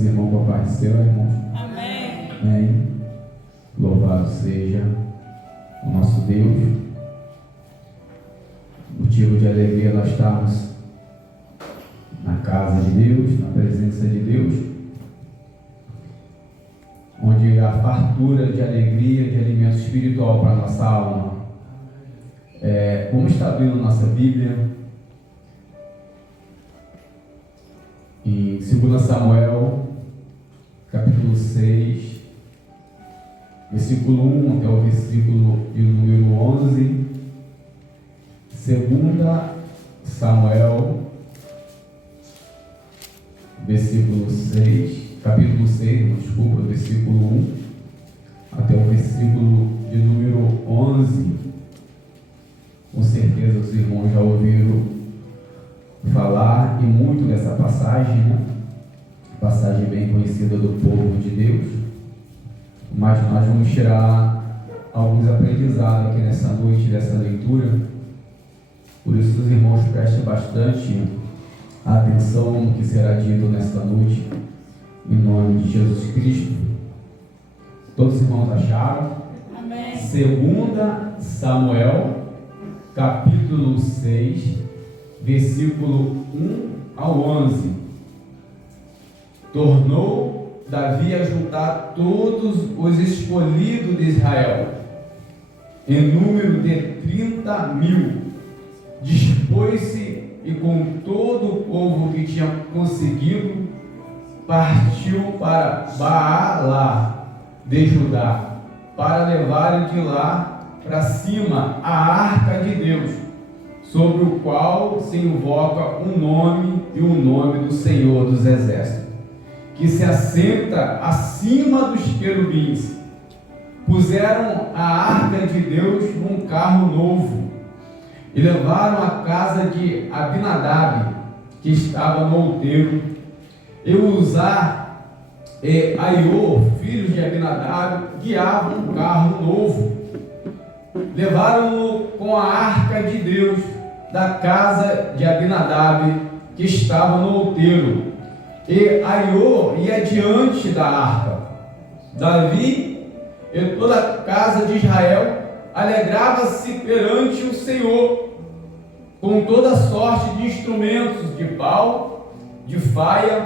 esses irmãos com a paz do Senhor, irmãos. Amém. Amém. Louvado seja o nosso Deus. Motivo de alegria nós estamos na casa de Deus, na presença de Deus, onde há fartura de alegria, de alimento espiritual para a nossa alma. Vamos estar abrindo nossa Bíblia em 2 Samuel, capítulo 6, versículo 1 até o versículo de número 11. 2 Samuel, versículo 6, capítulo 6, desculpa, versículo 1 até o versículo de número 11. Com certeza os irmãos já ouviram falar e muito dessa passagem, né? Passagem bem conhecida do povo de Deus, mas nós vamos tirar alguns aprendizados aqui nessa noite dessa leitura. Por isso os irmãos prestem bastante atenção no que será dito nesta noite, em nome de Jesus Cristo. Todos os irmãos acharam? Amém. 2 Samuel, capítulo 6, versículo 1 ao 11. Tornou Davi a juntar todos os escolhidos de Israel, em número de 30.000. Dispôs-se e com todo o povo que tinha conseguido, partiu para Baalá de Judá, para levarem de lá para cima a arca de Deus, sobre o qual se invoca um nome e o nome do Senhor dos Exércitos, que se assenta acima dos querubins. Puseram a arca de Deus num carro novo e levaram à casa de Abinadab, que estava no outeiro, e Uzá e Aiô, filhos de Abinadab, guiavam um carro novo. Levaram-no com a arca de Deus da casa de Abinadab, que estava no outeiro, e Aiô ia diante da arca. Davi e toda a casa de Israel alegrava-se perante o Senhor com toda sorte de instrumentos de pau, de faia,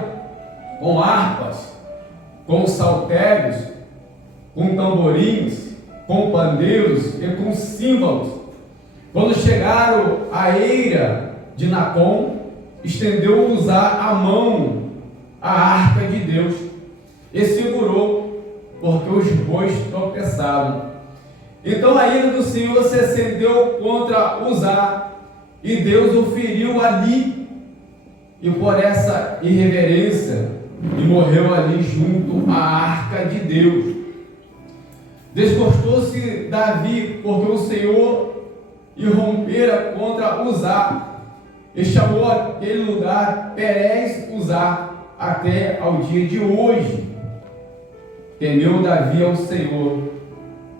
com harpas, com saltérios, com tamborins, com pandeiros e com símbolos. Quando chegaram à eira de Nacon, estendeu Uzá a mão à arca de Deus e segurou, porque os bois tropeçaram. Então a ira do Senhor se acendeu contra Uzá, e Deus o feriu ali, e por essa irreverência, e morreu ali junto à arca de Deus. Desgostou-se Davi, porque o Senhor irrompera contra Uzá, e chamou aquele lugar Perez Uzá, até ao dia de hoje. Temeu Davi ao Senhor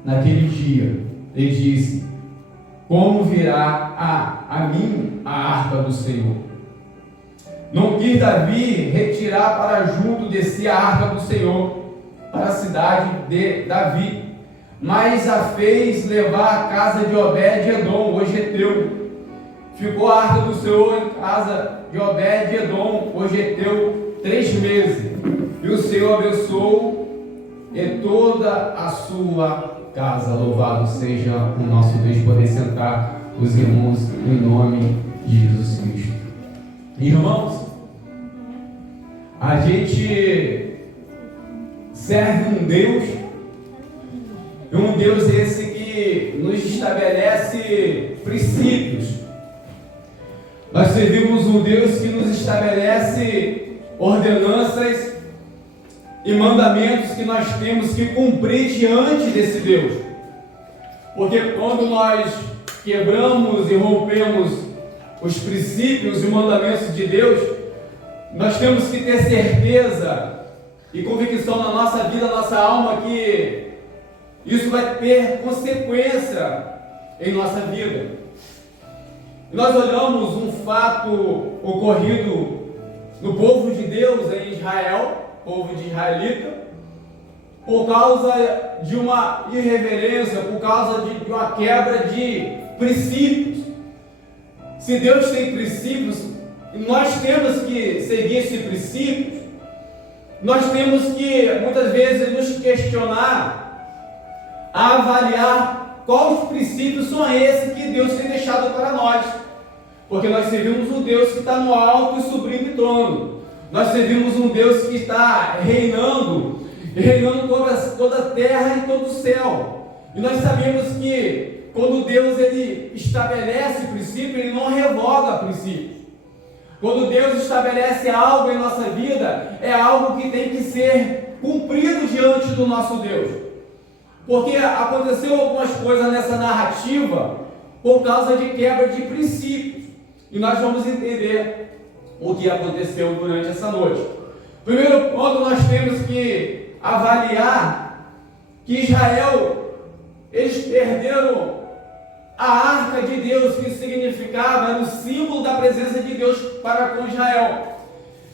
naquele dia, e disse: como virá a mim a arca do Senhor? Não quis Davi retirar para junto de si a arca do Senhor, para a cidade de Davi, mas a fez levar à casa de Obed-Edom, o geteu. Ficou a arca do Senhor em casa de Obed-Edom, o geteu, 3 meses. E o Senhor abençoou e toda a sua casa. Louvado seja o nosso Deus. Poder sentar os irmãos em nome de Jesus Cristo. Irmãos, a gente serve um Deus esse que nos estabelece princípios. Nós servimos um Deus que nos estabelece ordenanças e mandamentos que nós temos que cumprir diante desse Deus. Porque quando nós quebramos e rompemos os princípios e mandamentos de Deus, nós temos que ter certeza e convicção na nossa vida, na nossa alma, que isso vai ter consequência em nossa vida. E nós olhamos um fato ocorrido no povo de Deus em Israel, povo de israelita, por causa de uma irreverência, por causa de uma quebra de princípios. Se Deus tem princípios, e nós temos que seguir esses princípios, nós temos que muitas vezes nos questionar, avaliar quais princípios são esses que Deus tem deixado para nós. Porque nós servimos um Deus que está no alto e sublime trono. Nós servimos um Deus que está reinando toda a terra e todo o céu. E nós sabemos que quando Deus ele estabelece princípio, Ele não revoga princípios. Quando Deus estabelece algo em nossa vida, é algo que tem que ser cumprido diante do nosso Deus. Porque aconteceu algumas coisas nessa narrativa por causa de quebra de princípios. E nós vamos entender o que aconteceu durante essa noite. Primeiro ponto, nós temos que avaliar que Israel, eles perderam a arca de Deus, que significava, era o símbolo da presença de Deus para com Israel.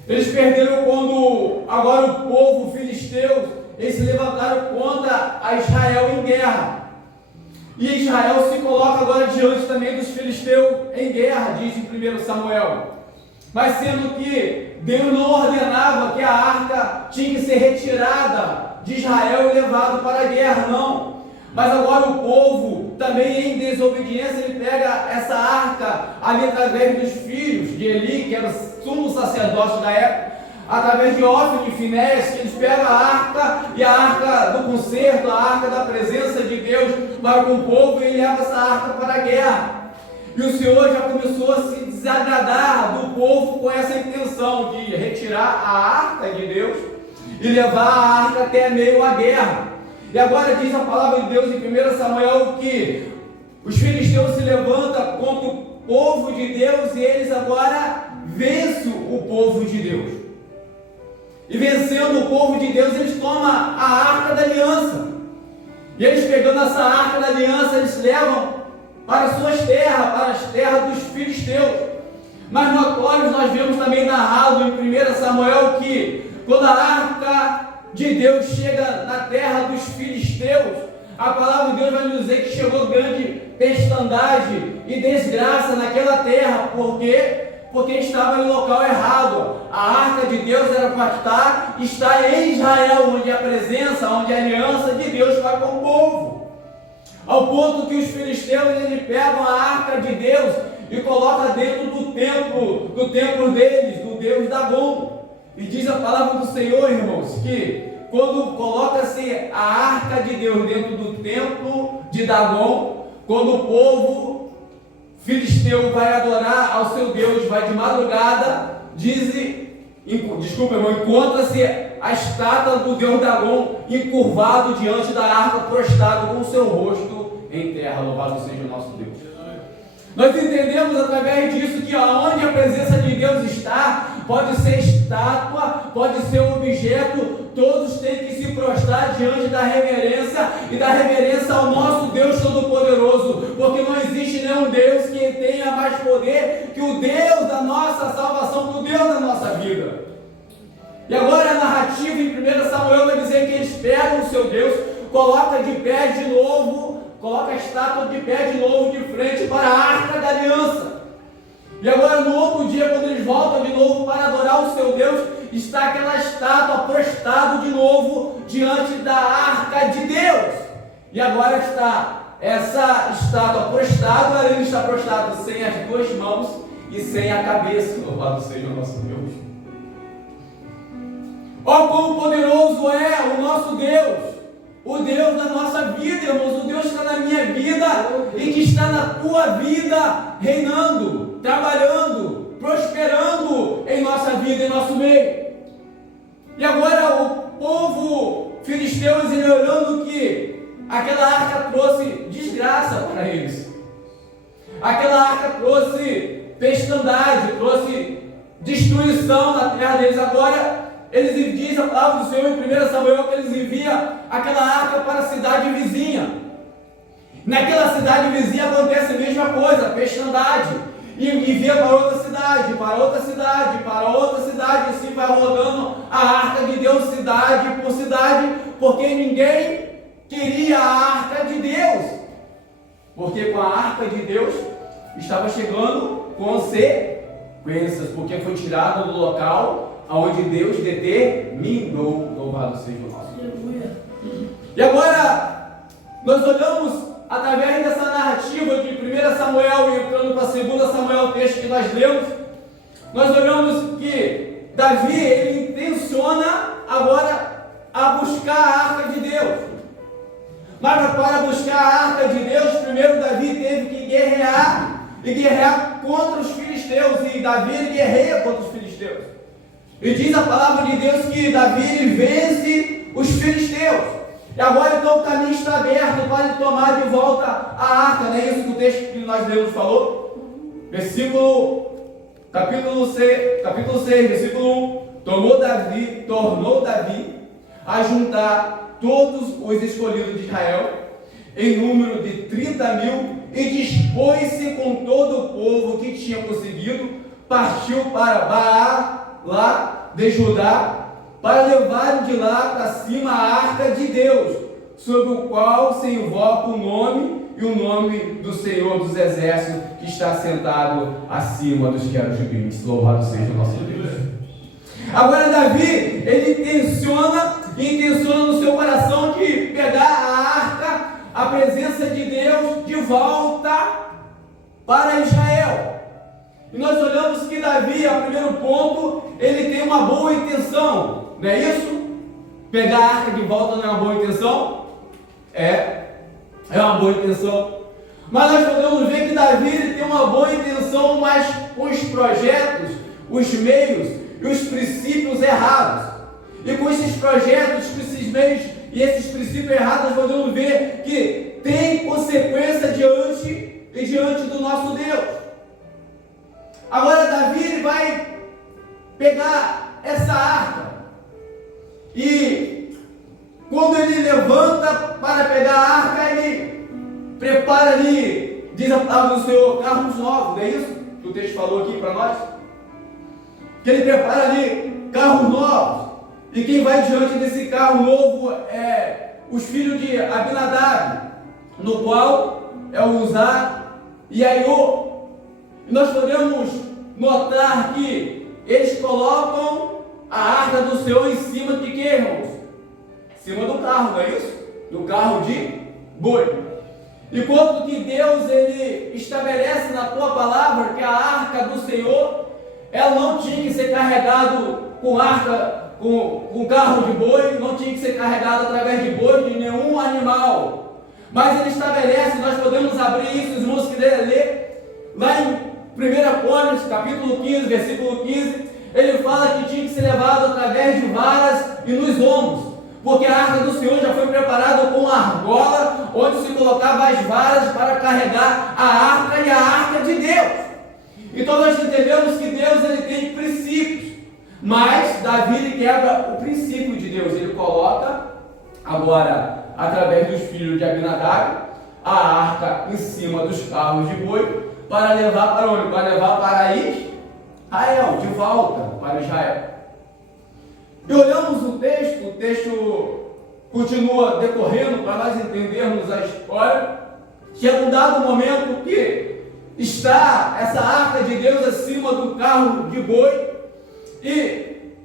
Eles perderam quando agora o povo filisteu, eles se levantaram contra a Israel em guerra. E Israel se coloca agora diante também dos filisteus em guerra, diz em 1 Samuel. Mas sendo que Deus não ordenava que a arca tinha que ser retirada de Israel e levado para a guerra, não. Mas agora o povo, também em desobediência, ele pega essa arca ali através dos filhos de Eli, que era o sumo sacerdote da época, através de Ofni e Finéias, que eles pegam a arca e a arca do concerto, a arca da presença de Deus para com o povo, e leva essa arca para a guerra. E o Senhor já começou a se desagradar do povo com essa intenção de retirar a arca de Deus e levar a arca até meio à guerra. E agora diz a palavra de Deus em 1 Samuel que os filisteus se levantam contra o povo de Deus e eles agora vencem o povo de Deus. E vencendo o povo de Deus, eles tomam a arca da aliança. E eles pegando essa arca da aliança, eles levam para suas terras, para as terras dos filisteus. Mas notórios nós vemos também narrado em 1 Samuel que quando a arca de Deus chega na terra dos filisteus, a palavra de Deus vai nos dizer que chegou grande pestandade e desgraça naquela terra. Por quê? Porque estava no local errado. A arca de Deus era para estar em Israel, onde a presença, onde a aliança de Deus vai com o povo. Ao ponto que os filisteus eles pegam a arca de Deus e colocam dentro do templo deles, do Deus Dagom. E diz a palavra do Senhor, irmãos, que quando coloca-se a arca de Deus dentro do templo de Dagom, quando o povo filisteu vai adorar ao seu Deus, vai de madrugada, encontra-se a estátua do Deus Dagom encurvado diante da arca, prostrado com o seu rosto em terra. Louvado seja o nosso Deus. Nós entendemos através disso que aonde a presença de Deus está, pode ser estátua, pode ser objeto, todos têm que se prostrar diante da reverência e da reverência ao nosso Deus Todo-Poderoso, porque não existe nenhum Deus que tenha mais poder que o Deus da nossa salvação, que o Deus da nossa vida. E agora a narrativa em 1 Samuel vai dizer que eles pegam o seu Deus, colocam de pé de novo, coloca a estátua de pé de novo de frente para a arca da aliança. E agora no outro dia, quando eles voltam de novo para adorar o seu Deus, está aquela estátua prostrada de novo diante da arca de Deus. E agora está essa estátua prostrada, ele está prostrado sem as duas mãos e sem a cabeça. Louvado seja o nosso Deus. Ó, quão poderoso é o nosso Deus! O Deus da nossa vida, irmãos, o Deus que está na minha vida e que está na tua vida, reinando, trabalhando, prosperando em nossa vida, em nosso meio. E agora o povo filisteu, ele olhando que aquela arca trouxe desgraça para eles. Aquela arca trouxe pestandade, trouxe destruição na terra deles. Agora eles dizem a palavra do Senhor em 1 Samuel que eles enviam aquela arca para a cidade vizinha. Naquela cidade vizinha acontece a mesma coisa, pestandade. E envia para outra cidade, para outra cidade, para outra cidade, e assim vai rodando a arca de Deus cidade por cidade, porque ninguém queria a arca de Deus, porque com a arca de Deus estava chegando consequências, porque foi tirado do local onde Deus determinou. Louvado seja o nosso Deus. E agora nós olhamos através dessa narrativa de 1 Samuel e entrando para 2 Samuel, o texto que nós lemos, nós olhamos que Davi, ele intenciona agora a buscar a arca de Deus. Mas para buscar a arca de Deus, primeiro Davi teve que guerrear contra os filisteus, e Davi ele guerreia contra os filisteus. E diz a palavra de Deus que Davi ele vence os filisteus. E agora então o caminho está aberto para ele tomar de volta a arca, não é isso que o texto que nós lemos falou? Capítulo 6, versículo 1. Tornou Davi a juntar todos os escolhidos de Israel, em número de 30.000, e dispôs-se com todo o povo que tinha conseguido, partiu para Baal, lá de Judá, para levarem de lá para cima a arca de Deus, sobre o qual se invoca o nome e o nome do Senhor dos Exércitos, que está sentado acima dos querubins. Louvado seja o nosso Deus. Agora Davi, ele intenciona no seu coração de pegar a arca, a presença de Deus, de volta para Israel. E nós olhamos que Davi, a primeiro ponto, ele tem uma boa intenção, não é isso? Pegar a arca de volta não é uma boa intenção? É uma boa intenção. Mas nós podemos ver que Davi ele tem uma boa intenção, mas com os projetos, os meios e os princípios errados. E com esses projetos, com esses meios e esses princípios errados, nós podemos ver que tem consequência diante do nosso Deus. Agora Davi ele vai pegar essa arca, e quando ele levanta para pegar a arca, ele prepara ali, diz a palavra do Senhor, carros novos, não é isso que o texto falou aqui para nós? Que ele prepara ali carros novos, e quem vai diante desse carro novo é os filhos de Abinadab, no qual é o Uzá e Aiô. E nós podemos notar que eles colocam a arca do Senhor em cima de quê, irmãos? Em cima do carro, não é isso? Do carro de boi. E quando que Deus ele estabelece na tua palavra que a arca do Senhor, ela não tinha que ser carregado com carro de boi, não tinha que ser carregado através de boi, de nenhum animal. Mas ele estabelece, nós podemos abrir isso, os irmãos quiserem ler, lá em 1 Crônicas, capítulo 15, versículo 15, ele fala que tinha que ser levado através de varas e nos ombros, porque a arca do Senhor já foi preparada com argola, onde se colocava as varas para carregar a arca e a arca de Deus. Então nós entendemos que Deus ele tem princípios, mas Davi ele quebra o princípio de Deus, ele coloca agora, através dos filhos de Abinadab, a arca em cima dos carros de boi, para levar para onde? Para levar para Israel, de volta para Israel. E olhamos o texto continua decorrendo para nós entendermos a história. Chega um dado momento que está essa arca de Deus acima do carro de boi, e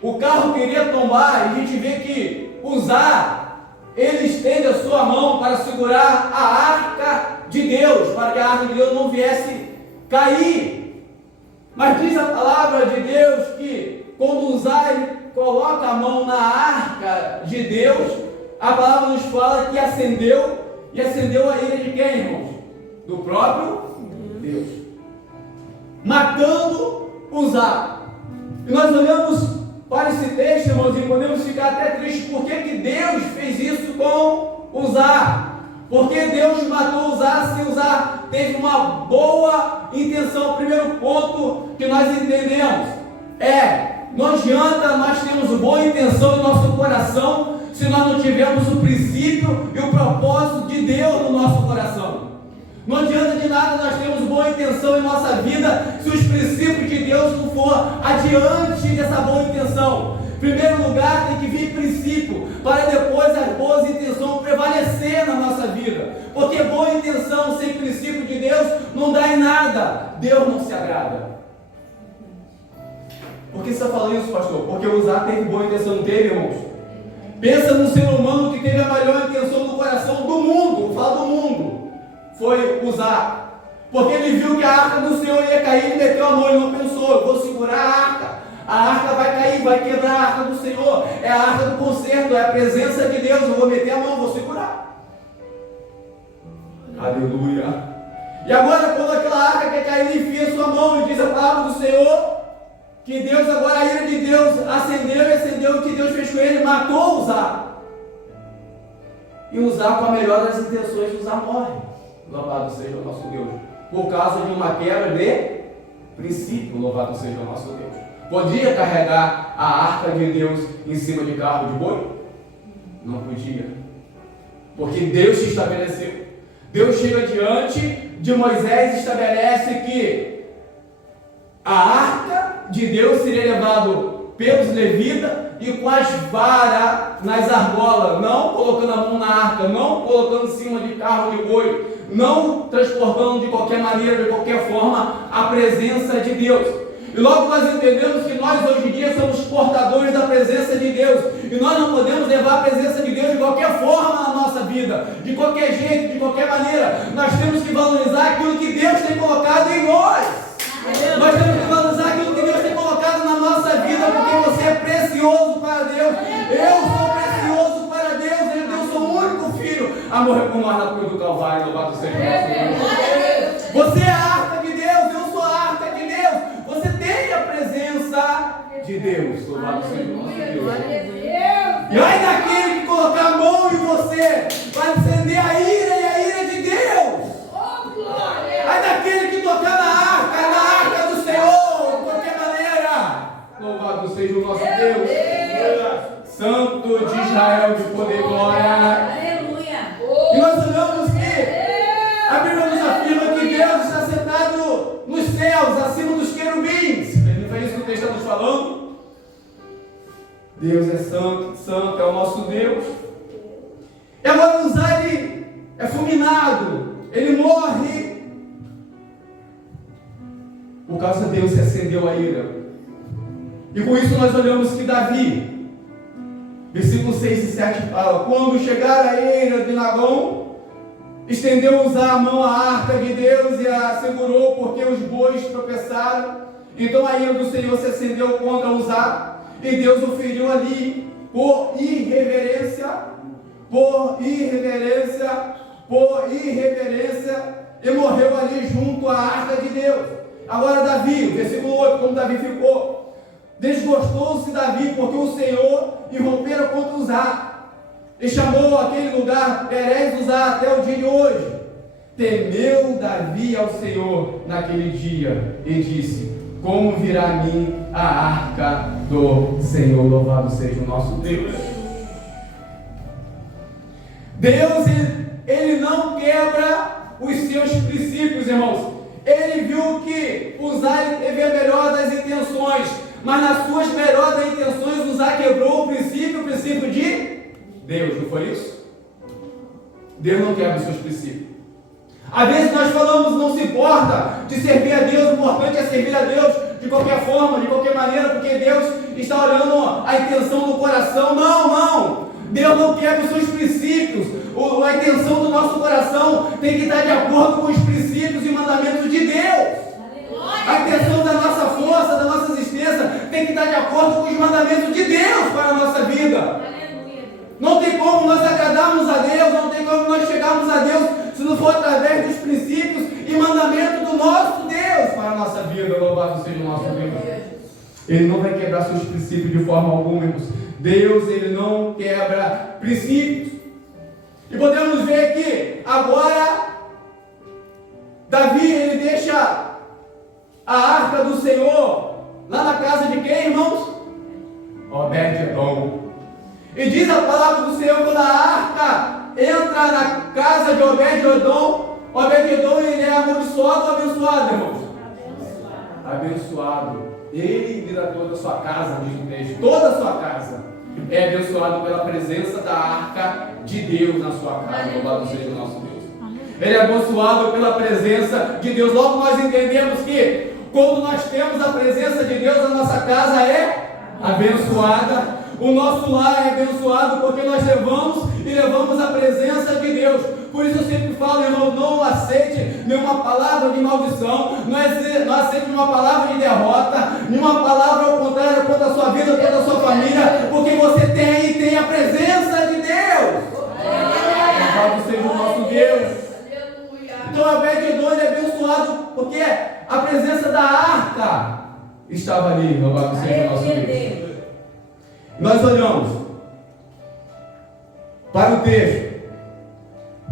o carro queria tombar, e a gente vê que Uzá, ele estende a sua mão para segurar a arca de Deus, para que a arca de Deus não viesse cair. Mas diz a palavra de Deus que quando Uzá coloca a mão na arca de Deus, a palavra nos fala que acendeu a ira de quem, irmãos? Do próprio Deus, matando Uzá. E nós olhamos para esse texto, irmãos, e podemos ficar até tristes. Por que Deus fez isso com Uzá? Porque Deus matou Uzá se Uzá teve uma boa intenção. O primeiro ponto que nós entendemos não adianta nós termos boa intenção no nosso coração se nós não tivermos o princípio e o propósito de Deus no nosso coração. Não adianta de nada nós termos boa intenção em nossa vida se os princípios de Deus não for adiante dessa boa intenção tem que vir princípio, para depois as boas intenções prevalecer na nossa vida. Porque boa intenção sem princípio de Deus não dá em nada. Deus não se agrada. Por que você está falando isso, pastor? Porque Uzá teve boa intenção, não teve, irmãos? Pensa num ser humano que teve a melhor intenção do coração do mundo, vou falar do mundo. Foi Uzá. Porque ele viu que a arca do Senhor ia cair e meteu a mão, ele não pensou, eu vou segurar a arca vai cair, vai quebrar a arca do Senhor, é a arca do concerto, é a presença de Deus, eu vou meter a mão, vou segurar. Aleluia. E agora, quando aquela arca quer cair, ele enfia a sua mão e diz a palavra do Senhor, que Deus, agora a ira de Deus acendeu e acendeu, o que Deus fez com ele, matou Uzá. E Uzá, com a melhor das intenções, Uzá morre. Louvado seja o nosso Deus. Por causa de uma quebra de princípio, louvado seja o nosso Deus. Podia carregar a arca de Deus em cima de carro de boi? Não podia. Porque Deus se estabeleceu. Deus chega diante de Moisés e estabelece que a arca de Deus seria levado pelos levitas e com as varas nas argolas, não colocando a mão na arca, não colocando em cima de carro de boi, não transportando de qualquer maneira, de qualquer forma, a presença de Deus. E logo nós entendemos que nós hoje em dia somos portadores da presença de Deus, e nós não podemos levar a presença de Deus de qualquer forma na nossa vida, de qualquer jeito, de qualquer maneira. Nós temos que valorizar aquilo que Deus tem colocado em nós. Nós temos que valorizar aquilo que Deus tem colocado na nossa vida, porque você é precioso para Deus. Eu sou precioso para Deus, eu sou o único filho a morrer por nós na cruz do Calvário. Louvado seja o nosso Deus. Você é a arca de Deus, eu sou a arca de Deus. Você tem a presença de Deus. Louvado seja o nosso Deus. E ai daquele que colocar a mão em você, vai acender a ira e a ira de Deus. Ai daquele que tocar na arca do Senhor, de qualquer maneira. Louvado seja o nosso Deus. Santo de Israel, de poder e glória. E nós olhamos que a Bíblia nos afirma que Deus está sentado nos céus, acima dos querubins. Não é isso que o texto está nos falando? Deus é santo, santo é o nosso Deus. E agora Uzá, ele é fulminado, ele morre. Por causa de Deus se acendeu a ira. E com isso nós olhamos que Davi, versículo 6 e 7 fala: quando chegar a ira de Nagão, estendeu Uzá a mão à arca de Deus e a segurou, porque os bois tropeçaram. Então a ira do Senhor se acendeu contra Uzá, e Deus o feriu ali por irreverência, e morreu ali junto à arca de Deus. Agora Davi, versículo 8, como Davi ficou: desgostou-se Davi, porque o Senhor irrompera contra Uzá, e chamou aquele lugar Perez Uzá até o dia de hoje. Temeu Davi ao Senhor naquele dia, e disse: como virá a mim a arca do Senhor? Louvado seja o nosso Deus. Deus, ele não quebra os seus princípios, irmãos. Ele viu que Uzá teve a melhor das intenções, mas nas suas melhores intenções Uzá quebrou o princípio de Deus, não foi isso? Deus não quebra os seus princípios. Às vezes nós falamos, não se importa de servir a Deus, o importante é servir a Deus de qualquer forma, de qualquer maneira, porque Deus está olhando a intenção do coração. Não, Deus não quebra os seus princípios. A intenção do nosso coração tem que estar de acordo com os princípios e mandamentos de Deus. A intenção da nossa força, da nossa existência tem que estar de acordo com os mandamentos de Deus para a nossa vida. Não tem como nós agradarmos a Deus, não tem como nós chegarmos a Deus se não for através dos princípios e mandamentos do nosso Deus para a nossa vida. Louvado seja o nosso Deus. Ele não vai quebrar seus princípios de forma alguma, irmãos. Deus, ele não quebra princípios. E podemos ver que agora Davi, ele deixa a arca do Senhor lá na casa de quem, irmãos? Obed-edom. E diz a palavra do Senhor, quando a arca entra na casa de Obed-edom, Obed-edom, ele é amaldiçoado ou abençoado, irmãos? Abençoado. Ele vira toda a sua casa, diz o texto, toda a sua casa. é abençoado pela presença da arca de Deus na sua casa. Louvado seja o nosso Deus. Ele é abençoado pela presença de Deus. Logo nós entendemos que quando nós temos a presença de Deus, a nossa casa é abençoada. O nosso lar é abençoado porque nós levamos a presença de Deus. Por isso eu sempre falo, irmão, não aceite nenhuma palavra de maldição, não aceite nenhuma palavra de derrota, nenhuma palavra ao contrário contra a sua vida, contra a sua família, porque você tem a presença de Deus. Louvado seja o nosso Deus. Então Obed-Edom é abençoado porque a presença da arca estava ali. Louvado seja o nosso Deus. Nós olhamos para o texto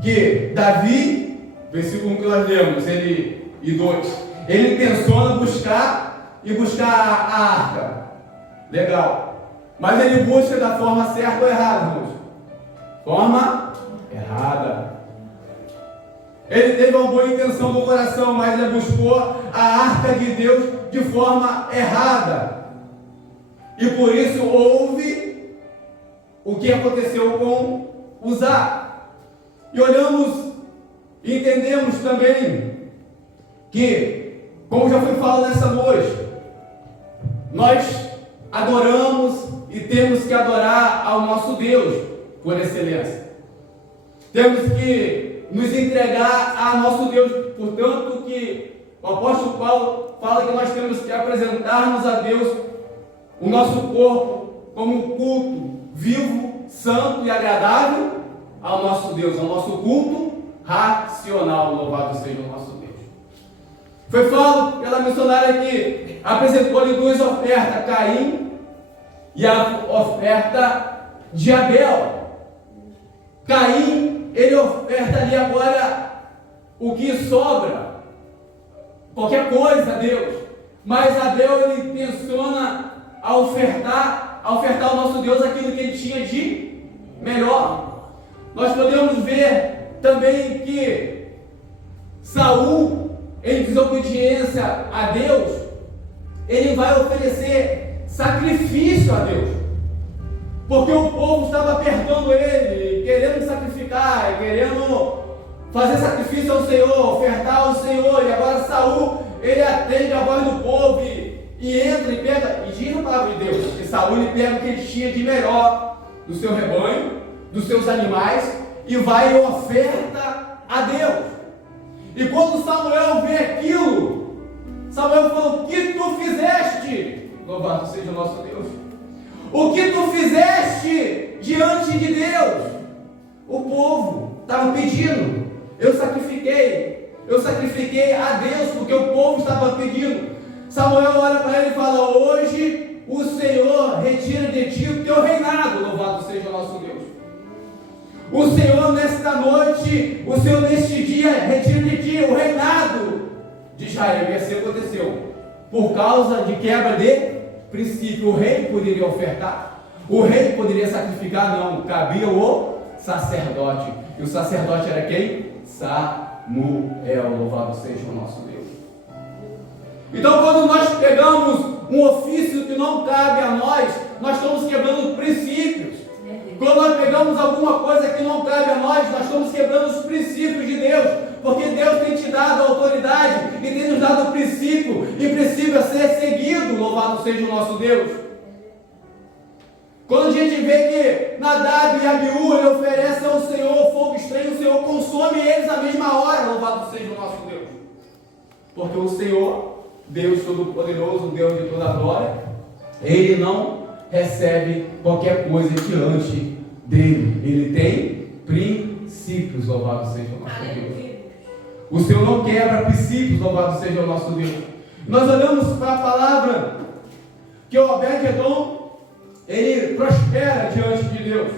que Davi, versículo que nós lemos, ele intenciona buscar a arca. Legal. Mas ele busca da forma certa ou errada, irmãos? Forma errada. Ele teve uma boa intenção no coração, mas ele buscou a arca de Deus de forma errada. E por isso houve o que aconteceu com Uzá. E olhamos e entendemos também que, como já foi falado nessa noite, nós adoramos e temos que adorar ao nosso Deus por excelência. Temos que nos entregar a nosso Deus, portanto que o apóstolo Paulo fala que nós temos que apresentarmos a Deus o nosso corpo como um culto vivo, santo e agradável ao nosso Deus, ao nosso culto racional. Louvado seja o nosso Deus. Foi falado pela missionária que apresentou-lhe duas ofertas, Caim e a oferta de Abel. Caim, ele oferta ali agora o que sobra, qualquer coisa a Deus, mas Abel ele intenciona a ofertar ao nosso Deus aquilo que ele tinha de melhor. Nós podemos ver também que Saul, em desobediência a Deus, ele vai oferecer sacrifício a Deus, porque o povo estava apertando ele, querendo sacrificar, querendo fazer sacrifício ao Senhor, ofertar ao Senhor. E agora Saul, ele atende a voz do povo e entra e pega, e diz a palavra de Deus, que Saul ele pega o que ele tinha de melhor do seu rebanho, dos seus animais, e vai e oferta a Deus. E quando Samuel vê aquilo, Samuel falou: o que tu fizeste? Louvado seja o nosso Deus. O que tu fizeste diante de Deus? O povo estava pedindo, eu sacrifiquei a Deus, porque o povo estava pedindo. Samuel olha para ele e fala: hoje o Senhor retira de ti o teu reinado. Louvado seja o nosso Deus. O Senhor nesta noite, o Senhor neste dia retira de ti o reinado de Israel. E assim aconteceu, por causa de quebra de princípio. O rei poderia ofertar, o rei poderia sacrificar, não, cabia o sacerdote. E o sacerdote era quem? Samuel. Louvado seja o nosso Deus. Então, quando nós pegamos um ofício que não cabe a nós estamos quebrando princípios. Quando nós pegamos alguma coisa que não cabe a nós estamos quebrando os princípios de Deus, porque Deus tem te dado a autoridade e tem nos dado o princípio, e precisa ser seguido. Louvado seja o nosso Deus. Quando a gente vê que Nadab e Abiú ele oferecem ao Senhor fogo estranho, o Senhor consome eles na mesma hora. Louvado seja o nosso Deus. Porque o Senhor, Deus Todo-Poderoso, Deus de toda a glória, Ele não recebe qualquer coisa diante dele. Ele tem princípios. Louvado seja o nosso Deus. O Senhor não quebra princípios. Louvado seja o nosso Deus. Nós olhamos para a palavra que o Obed-Edom ele prospera diante de Deus.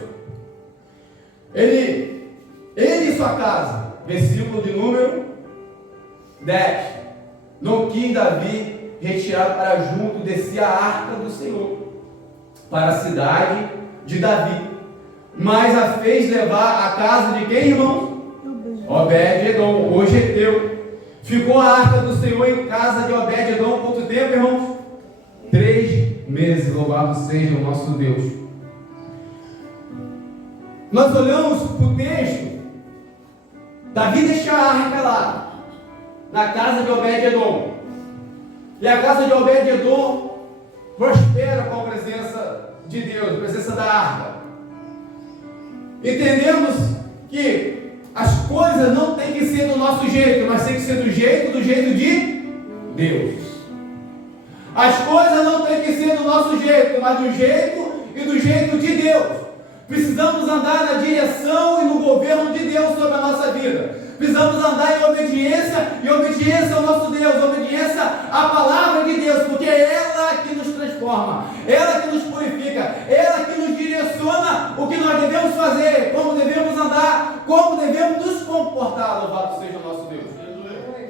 Ele e sua casa, versículo de número 10. Não quis Davi retirar para junto, descia a arca do Senhor para a cidade de Davi, mas a fez levar a casa de quem, irmão? Obed-Edom, o geteu. Ficou a arca do Senhor em casa de Obed-Edom quanto tempo, irmãos? 3 meses. Louvado seja o nosso Deus. nós olhamos para o texto, Davi deixa a arca lá, na casa de Obed-Edom. E a casa de Obed-Edom prospera com a presença de Deus, a presença da arca. Entendemos que as coisas não têm que ser do nosso jeito, mas tem que ser do jeito de Deus. As coisas não têm que ser do nosso jeito, mas do jeito e do jeito de Deus. Precisamos andar na direção e no governo de Deus sobre a nossa vida. Precisamos andar em obediência, e obediência ao nosso Deus, obediência à palavra de Deus, porque é ela que nos transforma, ela que nos purifica, ela que nos direciona o que nós devemos fazer, como devemos andar, como devemos nos comportar. Louvado seja o nosso Deus.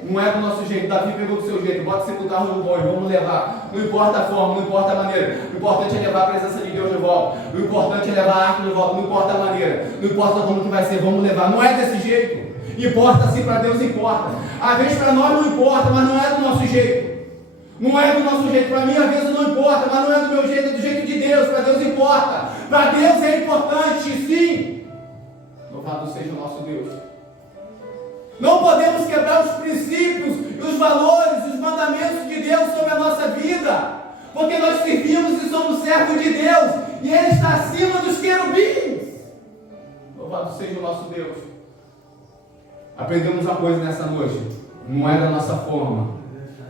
Não é do nosso jeito. Davi pegou do seu jeito. Bota sempre o carro no boi, vamos levar. Não importa a forma, não importa a maneira. O importante é levar a presença de Deus de volta. O importante é levar a arca de volta. Não importa a maneira, não importa como que vai ser, vamos levar. Não é desse jeito. Importa sim, para Deus importa. Às vezes para nós não importa, mas não é do nosso jeito. Não é do nosso jeito. Para mim às vezes não importa, mas não é do meu jeito, é do jeito de Deus. Para Deus importa. Para Deus é importante, sim. Louvado seja o nosso Deus. Não podemos quebrar os princípios, os valores, os mandamentos de Deus sobre a nossa vida, porque nós servimos e somos servos de Deus, e Ele está acima dos querubins. Louvado seja o nosso Deus. Aprendemos uma coisa nessa noite: não é da nossa forma,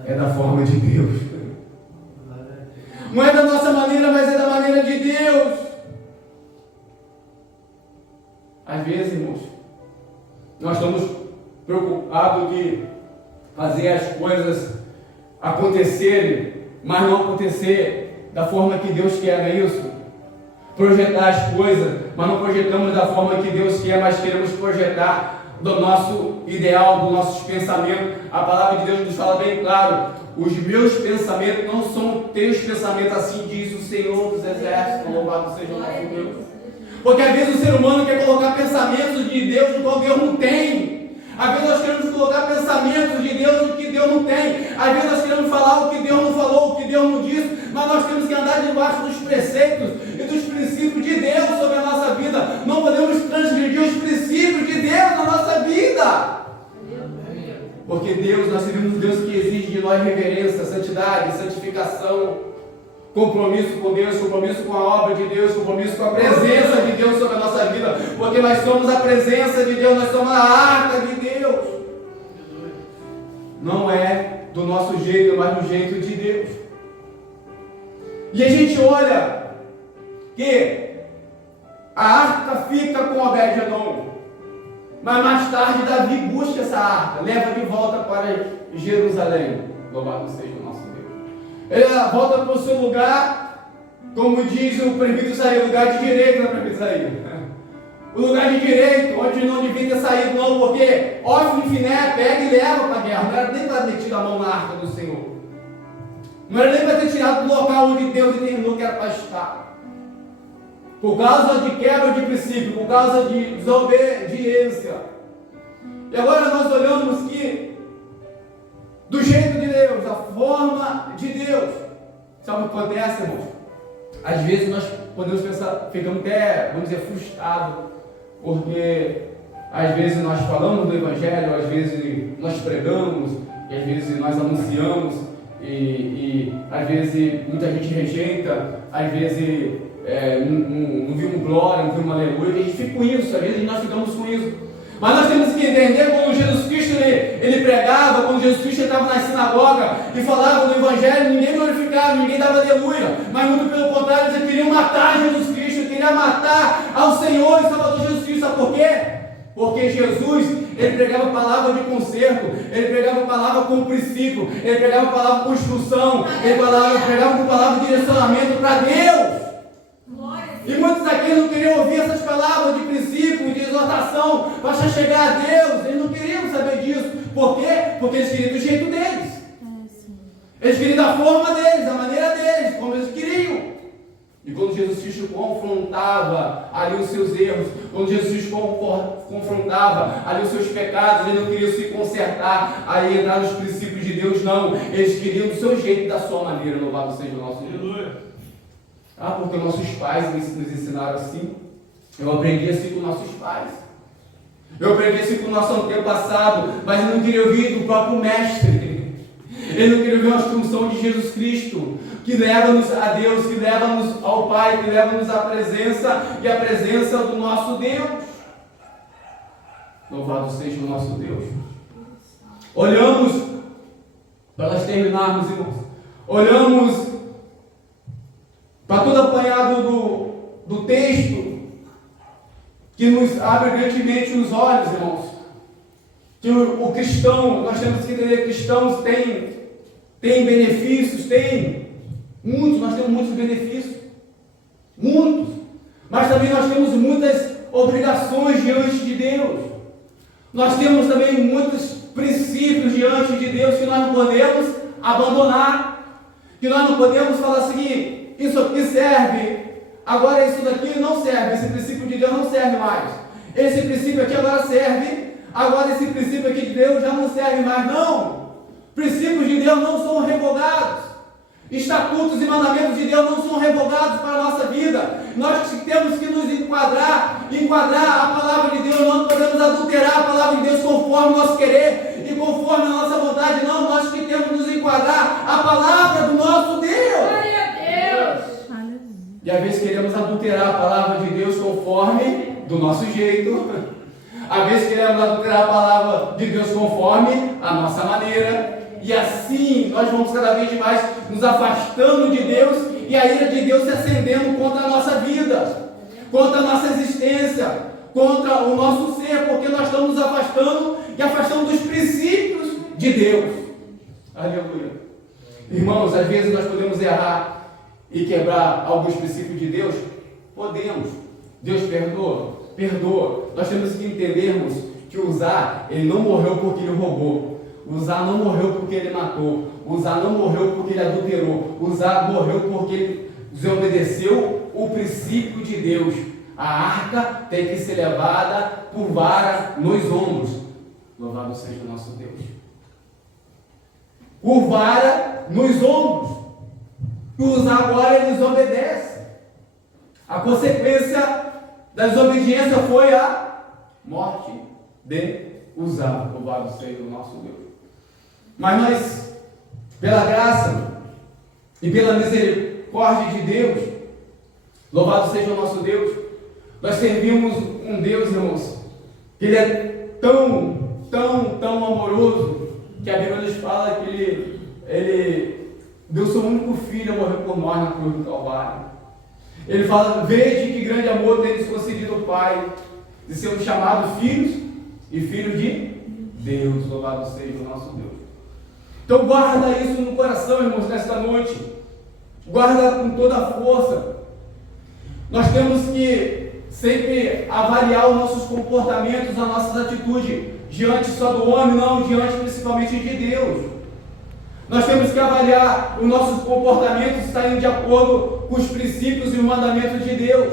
é da forma de Deus. Não é da nossa maneira, mas é da maneira de Deus. Às vezes, irmãos, nós estamos preocupado de fazer as coisas acontecerem, mas não acontecer da forma que Deus quer, não é isso? Projetar as coisas, mas não projetamos da forma que Deus quer, mas queremos projetar do nosso ideal, dos nossos pensamentos. A palavra de Deus nos fala bem claro: os meus pensamentos não são teus pensamentos, assim diz o Senhor dos Exércitos. Louvado seja o nosso Deus. Porque às vezes o ser humano quer colocar pensamentos de Deus no qual Deus não tem. Às vezes nós queremos colocar pensamentos de Deus no que Deus não tem. Às vezes nós queremos falar o que Deus não falou, o que Deus não disse. Mas nós temos que andar debaixo dos preceitos e dos princípios de Deus sobre a nossa vida. Não podemos transgredir os princípios de Deus na nossa vida. Porque Deus, nós servimos um Deus que exige de nós reverência, santidade, santificação, compromisso com Deus, compromisso com a obra de Deus, compromisso com a presença de Deus sobre a nossa vida, porque nós somos a presença de Deus, nós somos a arca de Deus. Não é do nosso jeito, mas do jeito de Deus. E a gente olha que a arca fica com Obed-Edom, mas mais tarde Davi busca essa arca, leva de volta para Jerusalém. Louvado seja o nosso Deus. Ele volta para o seu lugar, como diz o presbítero Isaías, lugar de direito na presbítero Isaías. O lugar de direito, onde não devia ter saído, não, porque Ófni e Finé pega e leva para a guerra. Não era nem para ter tido a mão na arca do Senhor. Não era nem para ter tirado do local onde Deus determinou que era para estar. Por causa de quebra de princípio, por causa de desobediência. E agora nós olhamos que do jeito de Deus, da forma de Deus. Sabe o que acontece, irmãos? Às vezes nós podemos pensar, ficamos até, vamos dizer, frustrados, porque às vezes nós falamos do Evangelho, às vezes nós pregamos, e às vezes nós anunciamos, e às vezes muita gente rejeita, às vezes não viu um glória, não viu uma aleluia, e a gente fica com isso, às vezes nós ficamos com isso. Mas nós temos que entender, quando Jesus Cristo ele pregava, quando Jesus Cristo estava na sinagoga e falava do Evangelho, ninguém glorificava, ninguém dava aleluia, mas muito pelo contrário, eles queriam matar Jesus Cristo, queriam matar ao Senhor e Salvador Jesus Cristo. Sabe por quê? Porque Jesus, ele pregava a palavra de conserto, ele pregava a palavra com princípio, ele pregava a palavra com instrução, ele pregava com palavra de direcionamento para Deus. E muitos aqui não queriam ouvir essas palavras de princípio, de exortação, para chegar a Deus. Eles não queriam saber disso. Por quê? Porque eles queriam do jeito deles. Eles queriam da forma deles, da maneira deles, como eles queriam. E quando Jesus Cristo confrontava ali os seus erros, quando Jesus Cristo confrontava ali os seus pecados, ele não queria se consertar, aí entrar nos princípios de Deus, não. Eles queriam do seu jeito, da sua maneira. Louvado seja o nosso Deus. Porque nossos pais nos ensinaram assim. Eu aprendi assim com nossos pais. Eu aprendi assim com o nosso antepassado, mas eu não queria ouvir do próprio mestre. Ele não queria ouvir a instrução de Jesus Cristo, que leva-nos a Deus, que leva-nos ao Pai, que leva-nos à presença e à presença do nosso Deus. Louvado seja o nosso Deus. Olhamos, para nós terminarmos, irmãos, olhamos para todo apanhado do texto, que nos abre grandemente os olhos, irmãos. Que o cristão, nós temos que entender que cristãos têm benefícios, nós temos muitos benefícios, muitos, mas também nós temos muitas obrigações diante de Deus. Nós temos também muitos princípios diante de Deus que nós não podemos abandonar, que nós não podemos falar assim, isso aqui serve, agora isso daqui não serve, esse princípio de Deus não serve mais, esse princípio aqui agora serve, agora esse princípio aqui de Deus já não serve mais. Não! Princípios de Deus não são revogados, estatutos e mandamentos de Deus não são revogados para a nossa vida. Nós temos que nos enquadrar a palavra de Deus. Nós não podemos adulterar a palavra de Deus conforme o nosso querer e conforme a nossa vontade. Não, nós que temos que nos enquadrar a palavra do nosso Deus. Glória a Deus. E às vezes queremos adulterar a palavra de Deus conforme do nosso jeito. Às vezes queremos adulterar a palavra de Deus conforme a nossa maneira. E assim nós vamos cada vez mais nos afastando de Deus e a ira de Deus se acendendo contra a nossa vida, contra a nossa existência, contra o nosso ser, porque nós estamos nos afastando e afastando dos princípios de Deus. Aleluia. Irmãos, às vezes nós podemos errar e quebrar alguns princípios de Deus. Podemos. Deus perdoa. Nós temos que entendermos que Uzá, ele não morreu porque ele roubou. Uzá não morreu porque ele matou. Uzá não morreu porque ele adulterou. Uzá morreu porque ele desobedeceu o princípio de Deus. A arca tem que ser levada por vara nos ombros. Louvado seja o nosso Deus. Por vara nos ombros. E Uzá agora ele desobedece. A consequência da desobediência foi a morte de Uzá. Louvado seja o nosso Deus. Mas nós, pela graça e pela misericórdia de Deus, louvado seja o nosso Deus, nós servimos um Deus, irmãos, que ele é tão amoroso, que a Bíblia nos fala que ele deu seu único filho a morrer por nós na cruz do Calvário. Ele fala: vede que grande amor tem nos concedido o Pai, de sermos chamados filhos e filhos de Deus. Louvado seja o nosso Deus. Então guarda isso no coração, irmãos, nesta noite. Guarda com toda a força. Nós temos que sempre avaliar os nossos comportamentos, as nossas atitudes, diante só do homem, não, diante principalmente de Deus. Nós temos que avaliar os nossos comportamentos estarem de acordo com os princípios e os mandamentos de Deus.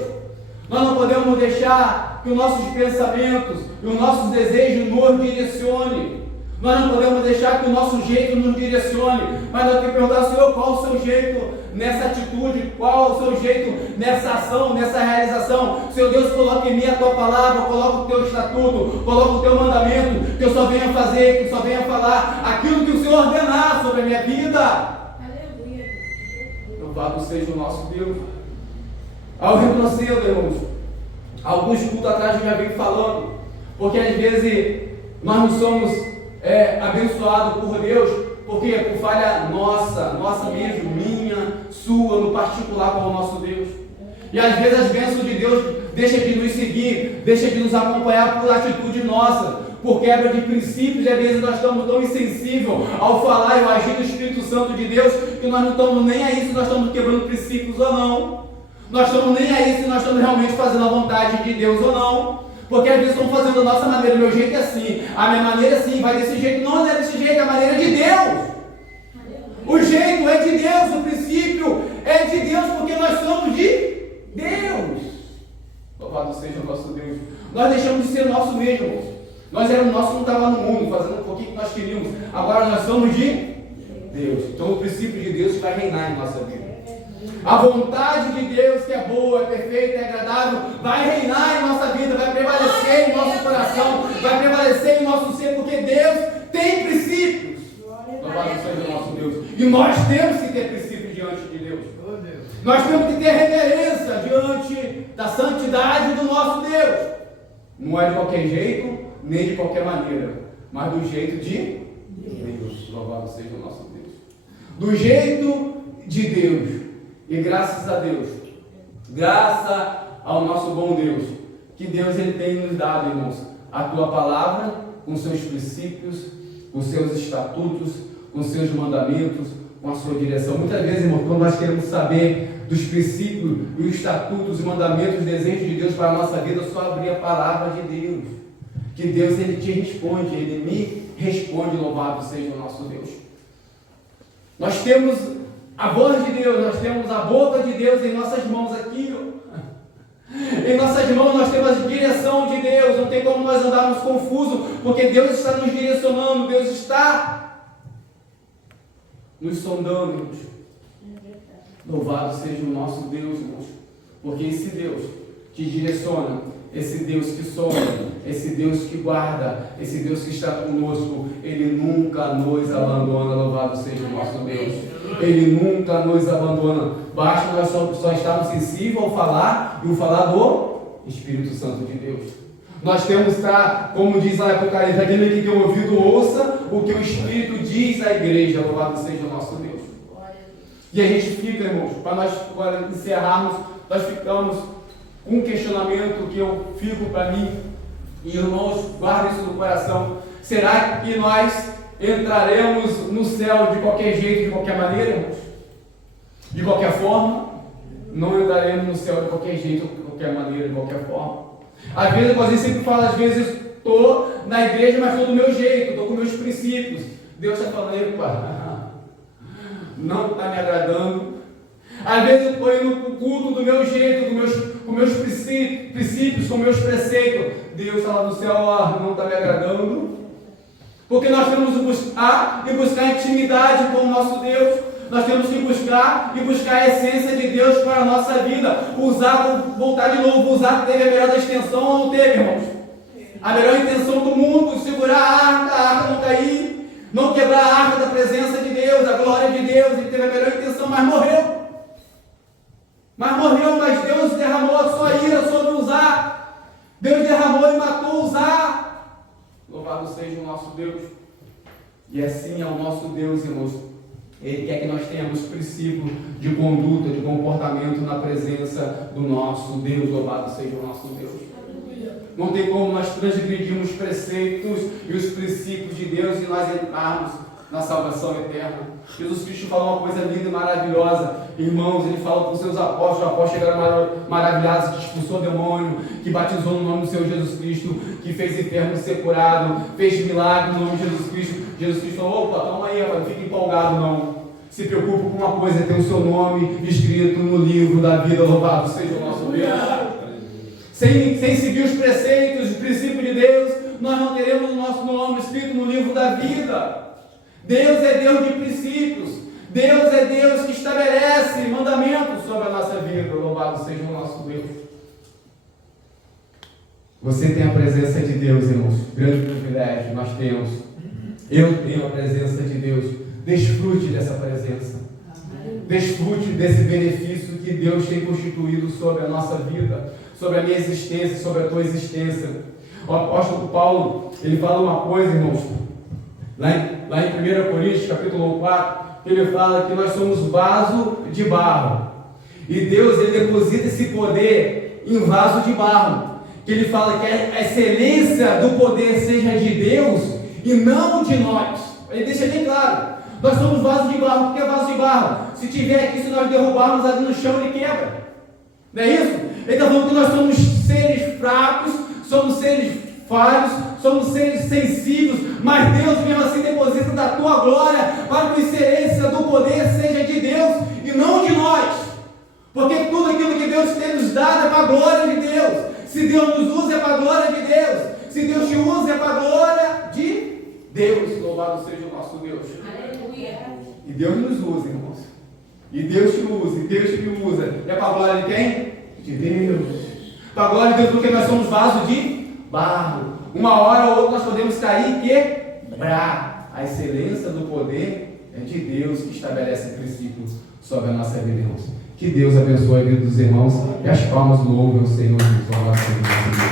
Nós não podemos deixar que os nossos pensamentos e os nossos desejos nos direcione. Nós não podemos deixar que o nosso jeito nos direcione. Mas nós temos que perguntar: Senhor, qual o seu jeito nessa atitude? Qual o seu jeito nessa ação, nessa realização? Senhor Deus, coloca em mim a tua palavra, coloca o teu estatuto, coloca o teu mandamento, que eu só venha fazer, que eu só venha falar aquilo que o Senhor ordenar sobre a minha vida. Aleluia. Louvado seja o nosso Deus. Ao retroceder, irmãos, alguns cultos atrás eu já venho falando, porque às vezes nós não somos abençoados por Deus, porque por falha nossa mesmo, minha, sua, no particular com o nosso Deus. E às vezes as bênçãos de Deus deixam de nos seguir, deixam de nos acompanhar por atitude nossa, por quebra de princípios, e às vezes nós estamos tão insensíveis ao falar e ao agir do Espírito Santo de Deus, que nós não estamos nem aí se nós estamos quebrando princípios ou não. Nós estamos nem aí se nós estamos realmente fazendo a vontade de Deus ou não. Porque às vezes estamos fazendo a nossa maneira, o meu jeito é assim, a minha maneira é assim, vai desse jeito. Não é desse jeito, é a maneira de Deus. O jeito é de Deus, o princípio é de Deus, porque nós somos de Deus. Louvado seja o nosso Deus. Nós deixamos de ser nosso mesmo. Nós éramos nossos, não estávamos no mundo, fazendo um pouquinho que nós queríamos. Agora nós somos de Deus. Então o princípio de Deus vai reinar em nossa vida. A vontade de Deus, que é boa, é perfeita, é agradável, vai reinar em nossa vida, vai prevalecer em nosso coração, vai prevalecer em nosso ser, porque Deus tem princípios. Louvado seja o nosso Deus. E nós temos que ter princípios diante de Deus. Nós temos que ter reverência diante da santidade do nosso Deus. Não é de qualquer jeito, nem de qualquer maneira, mas do jeito de Deus. Louvado seja o nosso Deus. Do jeito de Deus. E graças a Deus, graças ao nosso bom Deus, que Deus ele tem nos dado, irmãos, a tua palavra com seus princípios, com seus estatutos, com seus mandamentos, com a sua direção. Muitas vezes, irmãos, quando nós queremos saber dos princípios, os estatutos, os mandamentos, os desejos de Deus para a nossa vida, só abrir a palavra de Deus. Que Deus ele te responde, ele me responde, louvado seja o nosso Deus. Nós temos a voz de Deus, nós temos a boca de Deus em nossas mãos aqui, ó. Em nossas mãos nós temos a direção de Deus, não tem como nós andarmos confusos, porque Deus está nos direcionando, Deus está nos sondando, irmãos. Louvado seja o nosso Deus, irmãos, porque esse Deus que direciona, esse Deus que sonda, esse Deus que guarda, esse Deus que está conosco, Ele nunca nos abandona, louvado seja o nosso Deus. Ele nunca nos abandona. Basta nós só estarmos sensíveis ao falar e o falar do Espírito Santo de Deus. Nós temos que estar, como diz lá em Apocalipse, aquele que tem ouvido ouça o que o Espírito diz à igreja, louvado seja o nosso Deus. E a gente fica, irmãos, para encerrarmos, nós ficamos com um questionamento que eu fico para mim, e irmãos, guardem isso no coração. Será que nós entraremos no céu de qualquer jeito, de qualquer maneira, irmãos? De qualquer forma? Não entraremos no céu de qualquer jeito, de qualquer maneira, de qualquer forma. Às vezes, você sempre fala, às vezes estou na igreja, mas estou do meu jeito, estou com meus princípios. Deus está falando, epa, não está me agradando. Às vezes eu estou indo para o culto do meu jeito, com meus princípios, com meus preceitos. Deus está lá no céu, não está me agradando. Porque nós temos que buscar intimidade com o nosso Deus. Nós temos que buscar a essência de Deus para a nossa vida. Voltar de novo, teve a melhor da extensão ou não teve, irmãos? A melhor intenção do mundo, segurar a arca não cair, não quebrar a arca da presença de Deus, a glória de Deus. Ele teve a melhor intenção, mas morreu. Mas Deus derramou a sua ira sobre Uzá. Deus derramou e matou Uzá. Louvado seja o nosso Deus. E assim é o nosso Deus, irmãos. Ele quer que nós tenhamos princípio de conduta, de comportamento na presença do nosso Deus. Louvado seja o nosso Deus. Não tem como nós transgredirmos os preceitos e os princípios de Deus e nós entrarmos na salvação eterna. Jesus Cristo falou uma coisa linda e maravilhosa. Irmãos, ele falou com os seus apóstolos, os apóstolos chegaram maravilhados, que expulsou o demônio, que batizou no nome do Senhor Jesus Cristo, que fez enfermo ser curado, fez milagre no nome de Jesus Cristo. Jesus Cristo falou, opa, calma aí, rapaz, não fique empolgado não. Se preocupe com uma coisa, tem o seu nome escrito no livro da vida, louvado seja o nosso Deus. Sem seguir os preceitos, os princípios de Deus, nós não teremos o nosso nome escrito no livro da vida. Deus é Deus de princípios. Deus é Deus que estabelece mandamentos sobre a nossa vida. Louvado seja o nosso Deus. Você tem a presença de Deus, irmãos. Grande privilégio nós temos. Eu tenho a presença de Deus. Desfrute dessa presença. Desfrute desse benefício que Deus tem constituído sobre a nossa vida, sobre a minha existência, sobre a tua existência. O apóstolo Paulo, ele fala uma coisa, irmãos, lá em 1 Coríntios, capítulo 4, ele fala que nós somos vaso de barro. E Deus, ele deposita esse poder em vaso de barro. Que ele fala que a excelência do poder seja de Deus e não de nós. Ele deixa bem claro. Nós somos vaso de barro. O que é vaso de barro? Se tiver aqui, se nós derrubarmos ali no chão, ele quebra. Não é isso? Ele está falando que nós somos seres fracos, somos seres falhos, somos seres sensíveis, mas Deus mesmo assim deposita da tua glória para que a excelência do poder seja de Deus e não de nós. Porque tudo aquilo que Deus tem nos dado é para a glória de Deus. Se Deus nos usa é para a glória de Deus. Se Deus te usa é para a glória de Deus. Louvado seja o nosso Deus. Aleluia. E Deus nos usa, irmãos. E Deus te usa, e Deus te usa. E é para a glória de quem? De Deus. Para a glória de Deus, porque nós somos vasos de barro. Uma hora ou outra nós podemos cair e quebrar. A excelência do poder é de Deus que estabelece princípios sobre a nossa vida, irmãos. Que Deus abençoe a vida dos irmãos e as palmas louvem ao Senhor Jesus.